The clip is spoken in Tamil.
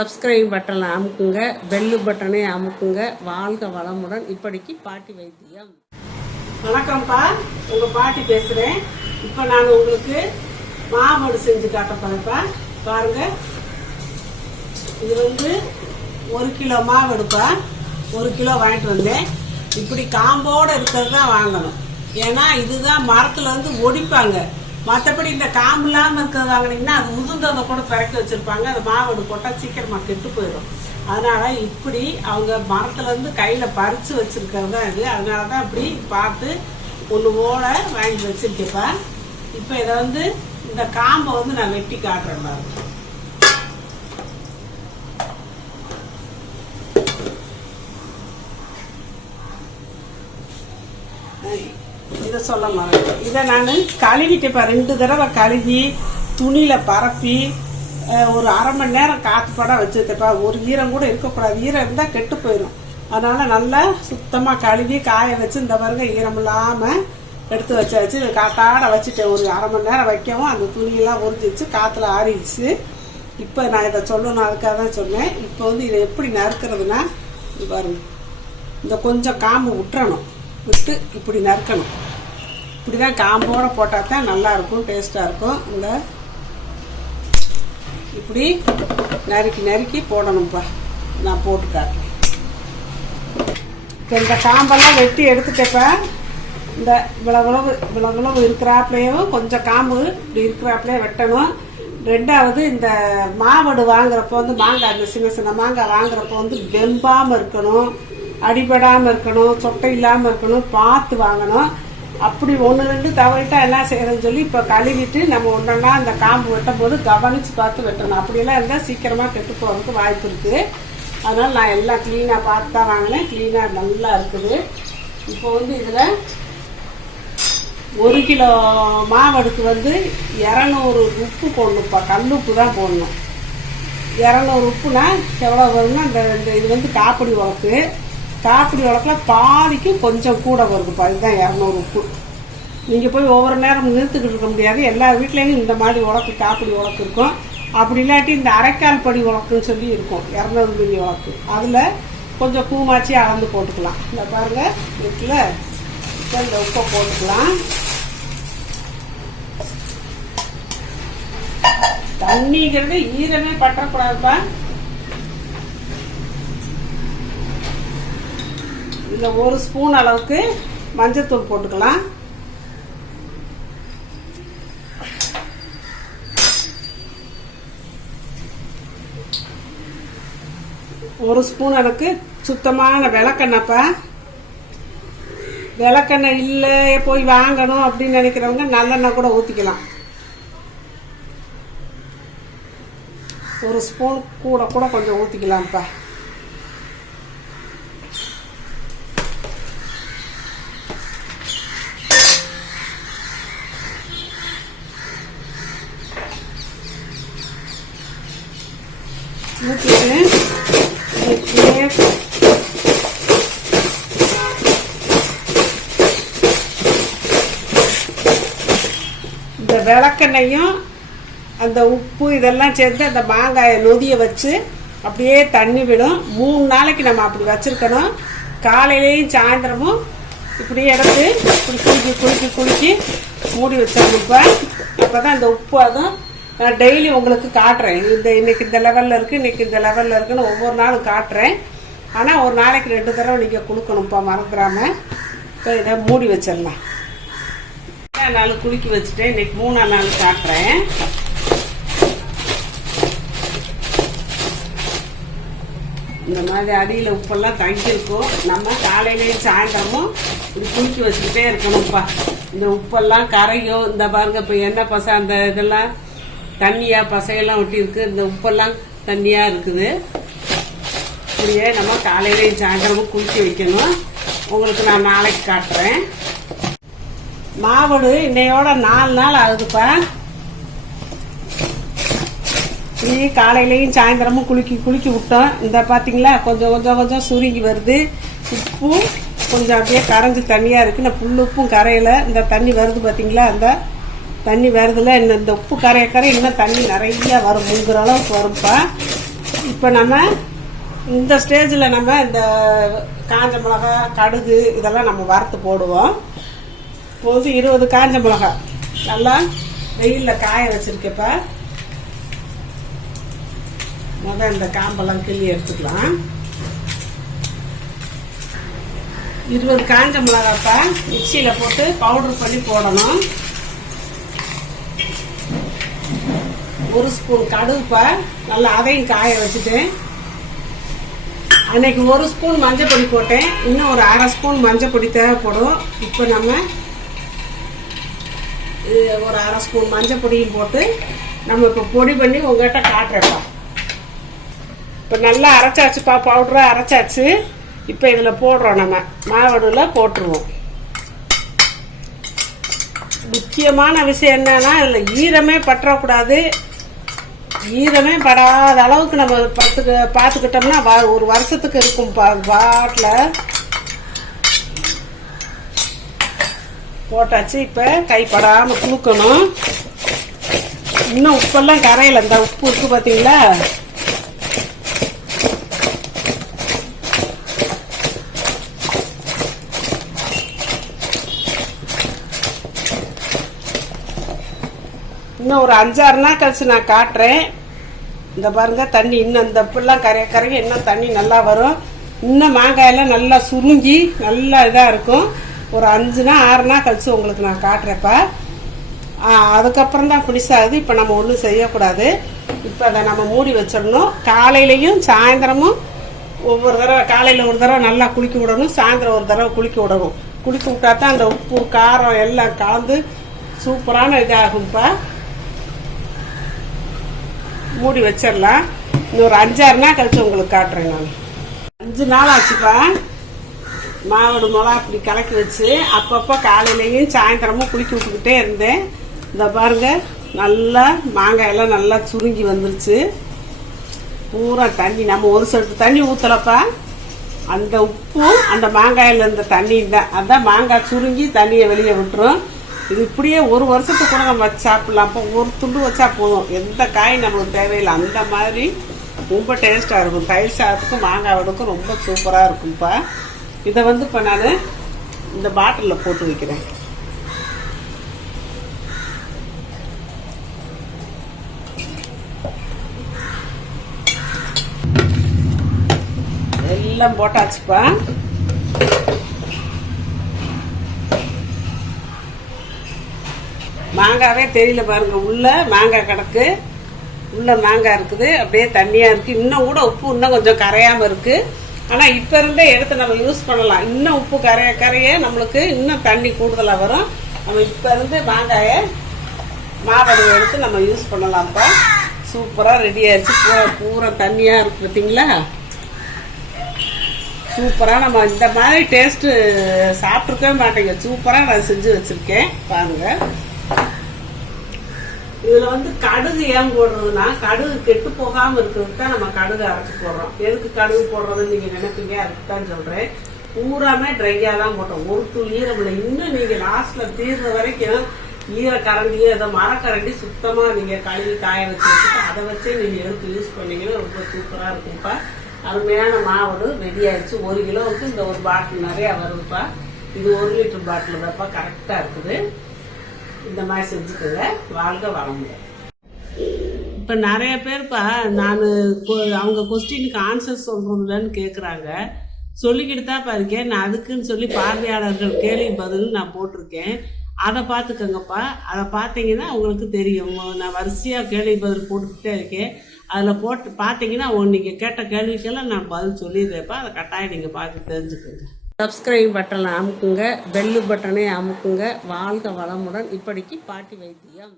சப்ஸ்கிரைப் பட்டனை அமுக்குங்க, பெல்லு பட்டனை அமுக்குங்க. வாழ்க வளமுடன். இப்படிக்கு பாட்டி வைத்தியம். வணக்கம்ப்பா, உங்கள் பாட்டி பேசுகிறேன். இப்போ நான் உங்களுக்கு மாவடு செஞ்சு காட்ட போகிறேன்ப்பா. பாருங்கள், இது 1 கிலோ மாவு எடுப்பா. 1 கிலோ வாங்கிட்டு வந்தேன். இப்படி காம்போடு இருக்கிறது தான் வாங்கணும். ஏன்னா இதுதான் மரத்தில் ஒடிப்பாங்க. மற்றபடி இந்த காம்பு இல்லாமல் இருக்கிறது வாங்கினீங்கன்னா அது உதுந்ததை கூட பிறக்கி வச்சுருப்பாங்க. அது மாவடு போட்டால் சீக்கிரமாக கெட்டு போயிடும். அதனால் இப்படி அவங்க மரத்துலேருந்து கையில் பறித்து வச்சுருக்கிறது தான் இது. அதனால தான் இப்படி பார்த்து ஒன்று ஓட வாங்கி வச்சுருக்கேப்பா. இப்போ இதை இந்த காம்பை நான் வெட்டி காட்டுறேன் பாருங்க. இதை சொல்ல மாட்டேன். இதை நான் கழுவிட்டேப்பா. 2 தடவை கழுவி துணியில் பரப்பி ஒரு அரை மணி நேரம் காற்றுப்படம் வச்சுருக்கேப்பா. ஒரு ஈரம் கூட இருக்கக்கூடாது. ஈரம் இருந்தால் கெட்டு போயிடும். அதனால் நல்லா சுத்தமாக கழுவி காய வச்சு இந்த பாருங்க ஈரம் இல்லாமல் எடுத்து வச்சாச்சு. இது காத்தாட வச்சுட்டேன். ஒரு அரை மணி நேரம் வைக்கவும் அந்த துணியெல்லாம் உறிஞ்சிச்சு, காற்றுல ஆறிடுச்சு. இப்போ நான் இதை சொல்லணும், அதுக்காக தான் சொன்னேன். இப்போ இதை எப்படி நறுக்கிறதுனா, இது பாருங்க, இந்த கொஞ்சம் காம்பு விட்டுறணும். விட்டு இப்படி நறுக்கணும். இப்படி தான் காம்போடு போட்டால் தான் நல்லாயிருக்கும், டேஸ்ட்டாக இருக்கும். இந்த இப்படி நறுக்கி நறுக்கி போடணும்ப்பா. நான் போட்டு காட்டுறேன். இப்போ இந்த காம்பெல்லாம் வெட்டி எடுத்துட்டப்ப இந்த இவ்வளவு இருக்கிறாப்புலையும் கொஞ்சம் காம்பு இப்படி இருக்கிறாப்புலையே வெட்டணும். 2வது இந்த மாவடு வாங்குறப்போ மாங்காய், இந்த சின்ன சின்ன மாங்காய் வாங்குறப்போ வெம்பாமல் இருக்கணும், அடிபடாமல் இருக்கணும், சொட்டை இல்லாமல் இருக்கணும், பார்த்து வாங்கணும். அப்படி 1-2 தவறிட்டா என்ன செய்யறதுன்னு சொல்லி இப்போ கழுவிட்டு நம்ம ஒன்றா அந்த காம்பு வெட்டும் போது கவனித்து பார்த்து வெட்டணும். அப்படியெல்லாம் இருந்தால் சீக்கிரமாக கெட்டு போகிறதுக்கு வாய்ப்பு இருக்குது. அதனால் நான் எல்லாம் க்ளீனாக பார்த்து தான் வாங்கினேன். க்ளீனாக நல்லா இருக்குது. இப்போ இதில் 1 கிலோ மாவடுக்கு 200 உப்பு போடணும்ப்பா. கல் உப்பு தான் போடணும். 200 உப்புனா எவ்வளோ வரும்னா, இந்த இது காப்பிடி உலக்கு. காப்பிடி உலக்கில் பாதிக்கு கொஞ்சம் கூட வருதுப்பா. இதுதான் 200 உப்பு. நீங்கள் போய் ஒவ்வொரு நேரம் நிறுத்துக்கிட்டு இருக்க முடியாது. எல்லா வீட்லேயும் இந்த மாதிரி உலக்கு, காப்பிடி உலக்கு இருக்கும். அப்படி இல்லாட்டி இந்த அரைக்கால் படி உலக்குன்னு சொல்லி இருக்கும், 200 மில்லி உலக்கு. அதில் கொஞ்சம் பூமாச்சி அளந்து போட்டுக்கலாம். இந்த பாருங்கள் இருக்குல்ல, இப்போ இந்த உப்பை போட்டுக்கலாம். தண்ணிங்கிறது ஈரமே பற்றக்கூடாதுப்பா. இந்த 1 ஸ்பூன் அளவுக்கு மஞ்சத்தூள் போட்டுக்கலாம். ஒரு ஸ்பூன் அளவுக்கு சுத்தமான விளக்கெண்ணப்பா. விளக்கெண்ணெய் இல்லை போய் வாங்கணும் அப்படின்னு நினைக்கிறவங்க நல்லெண்ணெய் கூட ஊற்றிக்கலாம். 1 ஸ்பூன் கூட கொஞ்சம் ஊற்றிக்கலாம்ப்பா. ஊற்றிட்டு இந்த விளக்கெண்ணையும் அந்த உப்பு இதெல்லாம் சேர்த்து அந்த மாங்காயை நொதிய வச்சு அப்படியே தண்ணி விடும். 3 நாளைக்கு நம்ம அப்படி வச்சுருக்கணும். காலையிலையும் சாயந்தரமும் இப்படி எடுத்து குலுக்கி மூடி வச்சிடணும்ப்பா. அப்போ தான் இந்த உப்பு அதுவும் நான் டெய்லி உங்களுக்கு காட்டுறேன். இன்னைக்கு இந்த லெவலில் இருக்குது, இன்றைக்கி இந்த லெவலில் இருக்குன்னு ஒவ்வொரு நாளும் காட்டுறேன். ஆனால் ஒரு நாளைக்கு 2 தடவை நீங்கள் கொடுக்கணும்ப்பா, மறந்துடாமல். இப்போ இதை மூடி வச்சிடலாம். 2 நாள் குலுக்கி வச்சுட்டேன். இன்றைக்கி 3ஆம் நாள் காட்டுறேன். இந்த மாதிரி அடியில் உப்பெல்லாம் தங்கியிருக்கும். நம்ம காலையிலையும் சாயந்தரமும் இப்படி குலுக்கி வச்சுக்கிட்டே இருக்கணும்ப்பா. இந்த உப்பெல்லாம் கரையும். இந்த பாருங்க, இப்போ எண்ணெய் பசை அந்த இதெல்லாம் தண்ணியாக பசையெல்லாம் ஒட்டியிருக்கு. இந்த உப்பெல்லாம் தண்ணியாக இருக்குது. இப்படியே நம்ம காலையிலையும் சாயந்தரமும் குளிக்க வைக்கணும். உங்களுக்கு நான் நாளைக்கு காட்டுறேன். மாவடு இன்னையோட 4 நாள் ஆகுதுப்பா. இப்படி காலையிலையும் சாயந்தரமும் குலுக்கி விட்டோம். இந்த பார்த்தீங்களா, கொஞ்சம் சுருங்கி வருது. உப்பும் கொஞ்சம் அப்படியே கரைஞ்சி தண்ணியாக இருக்குது. இந்த புல் உப்பும் கரையில் இந்த தண்ணி வருது பார்த்தீங்களா, அந்த தண்ணி வருதுல. இந்த உப்பு கரைய இன்னும் தண்ணி நிறைய வரும், முங்குற அளவுக்கு வரும்ப்பா. இப்போ நம்ம இந்த ஸ்டேஜில் நம்ம இந்த காஞ்ச மிளகா கடுகு இதெல்லாம் நம்ம வறுத்து போடுவோம். இப்போது 20 காஞ்ச மிளகா நல்லா வெயிலில் காய வச்சுருக்கப்ப முதல் இந்த காம்பெல்லாம் கிள்ளி எடுத்துக்கலாம். 20 காஞ்ச மிளகாப்பா மிக்சியில் போட்டு பவுடர் பண்ணி போடணும். 1 ஸ்பூன் கடுகுப்பா நல்லா அதையும் காய வச்சுட்டேன். அன்னைக்கு 1 ஸ்பூன் மஞ்சள் பொடி போட்டேன், இன்னும் ஒரு 1/2 ஸ்பூன் மஞ்சள் பொடி தேவைப்படும். இப்போ நம்ம ஒரு 1/2 ஸ்பூன் மஞ்சள் பொடியும் போட்டு நம்ம இப்போ பொடி பண்ணி உங்கள்கிட்ட காட்டுறேப்பா. இப்போ நல்லா அரைச்சாச்சுப்பா, பவுடராக அரைச்சாச்சு. இப்போ இதில் போடுறோம், நம்ம மாவடுவில் போட்டுருவோம். முக்கியமான விஷயம் என்னன்னா இதில் ஈரமே பற்றக்கூடாது. ஈரமே படாத அளவுக்கு நம்ம பார்த்துக்கிட்டோம்னா ஒரு வருஷத்துக்கு இருக்கும் பாட்டில் போட்டாச்சு. இப்போ கைப்படாமல் தூக்கணும். இன்னும் உப்பெல்லாம் கரையில் இந்த உப்பு இருக்கு பார்த்தீங்களா? இன்னும் ஒரு 5-6 நாள் கழிச்சு நான் காட்டுறேன். இந்த பாருங்க தண்ணி இன்னும் இந்த உப்பெல்லாம் கரைய இன்னும் தண்ணி நல்லா வரும். இன்னும் மாங்காயெல்லாம் நல்லா சுருங்கி நல்லா இதாக இருக்கும். ஒரு 5-6 நாள் கழிச்சு உங்களுக்கு நான் காட்டுறேப்பா. அதுக்கப்புறம் தான் ஃபினிஷ் ஆகுது. இப்போ நம்ம ஒன்றும் செய்யக்கூடாது. இப்போ அதை நம்ம மூடி வச்சிடணும். காலையிலையும் சாயந்தரமும் ஒவ்வொரு தடவை, காலையில் ஒரு தடவை நல்லா குளிக்க விடணும், சாயந்தரம் ஒரு தடவை குளிக்க விடணும். குளிக்க விட்டா தான் அந்த உப்பு காரம் எல்லாம் கலந்து சூப்பரான இதாகும்ப்பா. மூடி வச்சிடலாம். இன்னொரு 5-6 நாள் கழிச்சு உங்களுக்கு காட்டுறேன். நான் 5 நாள் ஆச்சுப்பா மாவடு மிளகா அப்படி கலக்கி வச்சு அப்பப்போ காலையிலையும் சாயந்தரமும் குளிக்க விட்டுக்கிட்டே இருந்தேன். இந்த பாருங்க நல்லா மாங்காயெல்லாம் நல்லா சுருங்கி வந்துருச்சு. பூரா தண்ணி நம்ம ஒரு சொட்டு தண்ணி ஊற்றலப்பா. அந்த உப்பும் அந்த மாங்காயில் இருந்த தண்ணி தான், அதான் மாங்காய் சுருங்கி தண்ணியை வெளியே விட்டுரும். இது இப்படியே ஒரு வருஷத்துக்கு கூட நம்ம வச்சு சாப்பிடலாம். அப்போ ஒரு துண்டு வச்சா போதும், எந்த காய் நம்மளுக்கு தேவையில்லை. அந்த மாதிரி ரொம்ப டேஸ்ட்டாக இருக்கும். தயிர் சாதத்துக்கும் மாங்காய் வடுக்கும் ரொம்ப சூப்பராக இருக்கும்ப்பா. இதை இப்போ நான் இந்த பாட்டிலில் போட்டு வைக்கிறேன். எல்லாம் போட்டாச்சுப்பா. மாங்காவே தெரியல பாருங்க, உள்ள மாங்காய் கிடக்கு, உள்ள மாங்காய் இருக்குது, அப்படியே தண்ணியாக இருக்குது. இன்னும் கூட உப்பு இன்னும் கொஞ்சம் கரையாமல் இருக்குது. ஆனால் இப்போ இருந்தே எடுத்து நம்ம யூஸ் பண்ணலாம். இன்னும் உப்பு கரைய நம்மளுக்கு இன்னும் தண்ணி கூடுதலாக வரும். நம்ம இப்போ இருந்து மாங்காயை மாவடுவை எடுத்து நம்ம யூஸ் பண்ணலாம்ப்பா. சூப்பராக ரெடி ஆயிடுச்சு. பூரா தண்ணியாக இருக்குது பார்த்தீங்களா? சூப்பராக நம்ம இந்த மாதிரி டேஸ்ட்டு சாப்பிட்ருக்கவே மாட்டேங்க. சூப்பராக நான் செஞ்சு வச்சுருக்கேன் பாருங்கள். இதில் கடுகு ஏன் போடுறதுன்னா, கடுகு கெட்டு போகாமல் இருக்கிறதுக்கு தான் நம்ம கடுகு அரைச்சி போடுறோம். எதுக்கு கடுகு போடுறதுன்னு நீங்கள் நினைப்பீங்க, அதுக்கு தான் சொல்கிறேன். பூராமே ட்ரையாக தான் போட்டோம், ஒரு துளி ஈரமில்லை. இன்னும் நீங்கள் லாஸ்ட்டில் தீர்ற வரைக்கும் ஈரக்கரண்டியோ ஏதோ மரக்கரண்டி சுத்தமாக நீங்கள் கழுவி காய வச்சுட்டு அதை வச்சே நீங்கள் எடுத்து யூஸ் பண்ணீங்கன்னா ரொம்ப சூப்பராக இருக்கும்ப்பா. அருமையான மாவு ரெடி ஆயிடுச்சு. 1 கிலோவுக்கு இந்த ஒரு பாட்டில் நிறையா வருதுப்பா. இது 1 லிட்டர் பாட்டில் தான்ப்பா, கரெக்டாக இருக்குது. இந்த மாதிரி செஞ்சுக்கோங்க. வாழ்க வளமுங்க. இப்போ நிறைய பேர்ப்பா நான் அவங்க கொஸ்டினுக்கு ஆன்சர் சொல்கிறதுலன்னு கேட்குறாங்க. சொல்லிக்கிட்டு தான் இருக்கேன். நான் அதுக்குன்னு சொல்லி பார்வையாளர்கள் கேள்வி பதில் நான் போட்டிருக்கேன். அதை பார்த்துக்கோங்கப்பா. அதை பார்த்தீங்கன்னா உங்களுக்கு தெரியும். நான் வரிசையாக கேள்வி பதில் போட்டுக்கிட்டே இருக்கேன். அதில் போட்டு பார்த்தீங்கன்னா நீங்கள் கேட்ட கேள்விக்கெல்லாம் நான் பதில் சொல்லிடுறேன்ப்பா. அதை கட்டாயம் நீங்கள் பார்த்து தெரிஞ்சுக்கோங்க. சப்ஸ்கிரைப் பட்டனை அமுக்குங்க, பெல்லு பட்டனை அமுக்குங்க. வாழ்க வளமுடன். இப்படிக்கு பாட்டி வைத்தியம்.